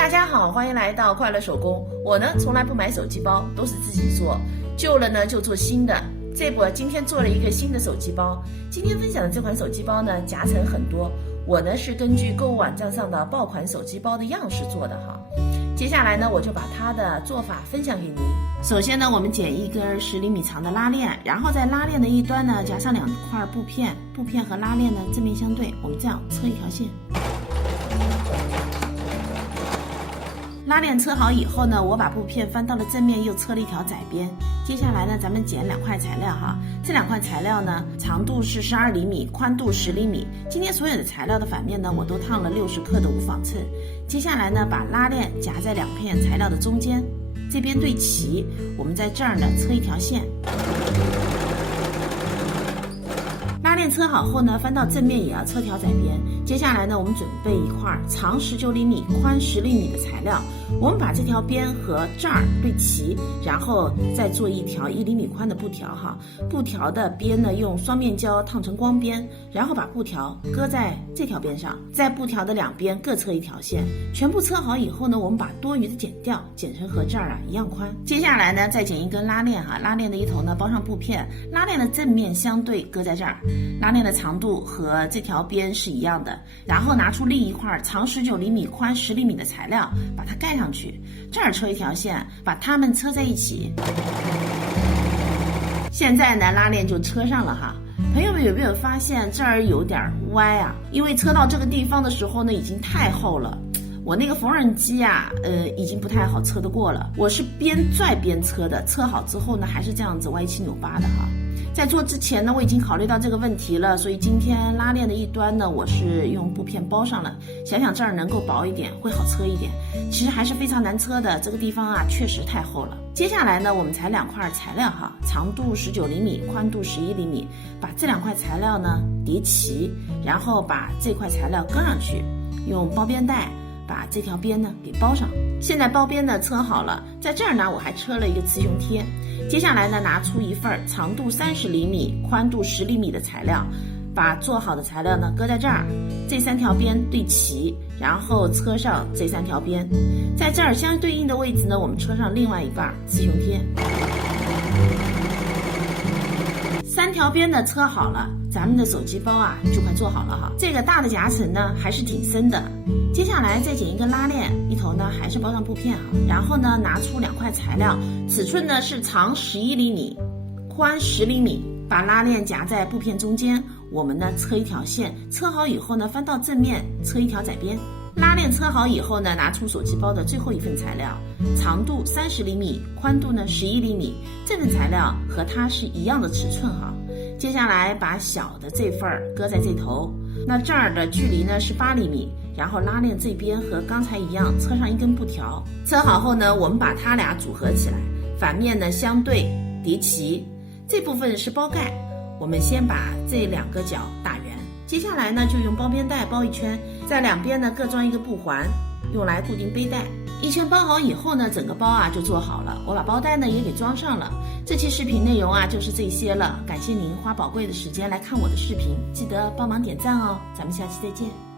大家好，欢迎来到快乐手工。我呢，从来不买手机包，都是自己做，旧了呢就做新的。今天做了一个新的手机包。今天分享的这款手机包呢，夹层很多。我呢是根据购物网站上的爆款手机包的样式做的哈。接下来呢，我就把它的做法分享给您。首先呢，我们剪一根10厘米长的拉链，然后在拉链的一端呢夹上2块布片，布片和拉链呢正面相对，我们这样车一条线。拉链车好以后呢，我把布片翻到了正面，又车了一条窄边。接下来呢，咱们剪2块材料哈。这2块材料呢，长度是12厘米，宽度10厘米。今天所有的材料的反面呢，我都烫了60克的无纺衬。接下来呢，把拉链夹在2片材料的中间，这边对齐，我们在这儿呢车一条线。拉链车好后呢，翻到正面也要车条窄边。接下来呢，我们准备一块长19厘米、宽10厘米的材料，我们把这条边和这儿对齐，然后再做一条1厘米宽的布条哈。布条的边呢，用双面胶烫成光边，然后把布条搁在这条边上，在布条的2边各车一条线。全部车好以后呢，我们把多余的剪掉，剪成和这儿一样宽。接下来呢，再剪一根拉链哈，拉链的一头呢包上布片，拉链的正面相对搁在这儿。拉链的长度和这条边是一样的，然后拿出另一块长19厘米、宽10厘米的材料，把它盖上去，这儿车一条线，把它们车在一起。现在呢，拉链就车上了哈。朋友们有没有发现这儿有点歪啊？因为车到这个地方的时候呢，已经太厚了。我那个缝纫机已经不太好车得过了。我是边拽边车的，车好之后呢，还是这样子歪七扭八的哈。在做之前呢，我已经考虑到这个问题了，所以今天拉链的一端呢，我是用布片包上了。想想这儿能够薄一点，会好车一点。其实还是非常难车的，这个地方确实太厚了。接下来呢，我们裁2块材料哈，长度19厘米，宽度11厘米，把这2块材料呢叠齐，然后把这块材料搁上去，用包边带把这条边呢给包上。现在包边呢车好了，在这儿呢我还车了一个雌雄贴。接下来呢，拿出一份长度30厘米、宽度10厘米的材料，把做好的材料呢搁在这儿，这3条边对齐，然后车上这3条边。在这儿相对应的位置呢，我们车上另外一半雌雄贴。3条边的车好了，咱们的手机包就快做好了哈。这个大的夹层呢还是挺深的。接下来再剪一根拉链，一头呢还是包上布片哈，然后呢拿出2块材料，尺寸呢是长11厘米，宽10厘米，把拉链夹在布片中间，我们呢车一条线，车好以后呢翻到正面车一条窄边。拉链车好以后呢，拿出手机包的最后一份材料，长度30厘米，宽度呢11厘米，这份材料和它是一样的尺寸哈。接下来把小的这份搁在这头，那这儿的距离呢是8厘米，然后拉链这边和刚才一样车上一根布条。车好后呢，我们把它俩组合起来，反面呢相对叠齐。这部分是包盖，我们先把这2个角打圆。接下来呢，就用包边带包一圈，在2边呢各装一个布环，用来固定背带。一圈包好以后呢，整个包就做好了。我把包带呢也给装上了。这期视频内容就是这些了。感谢您花宝贵的时间来看我的视频，记得帮忙点赞哦。咱们下期再见。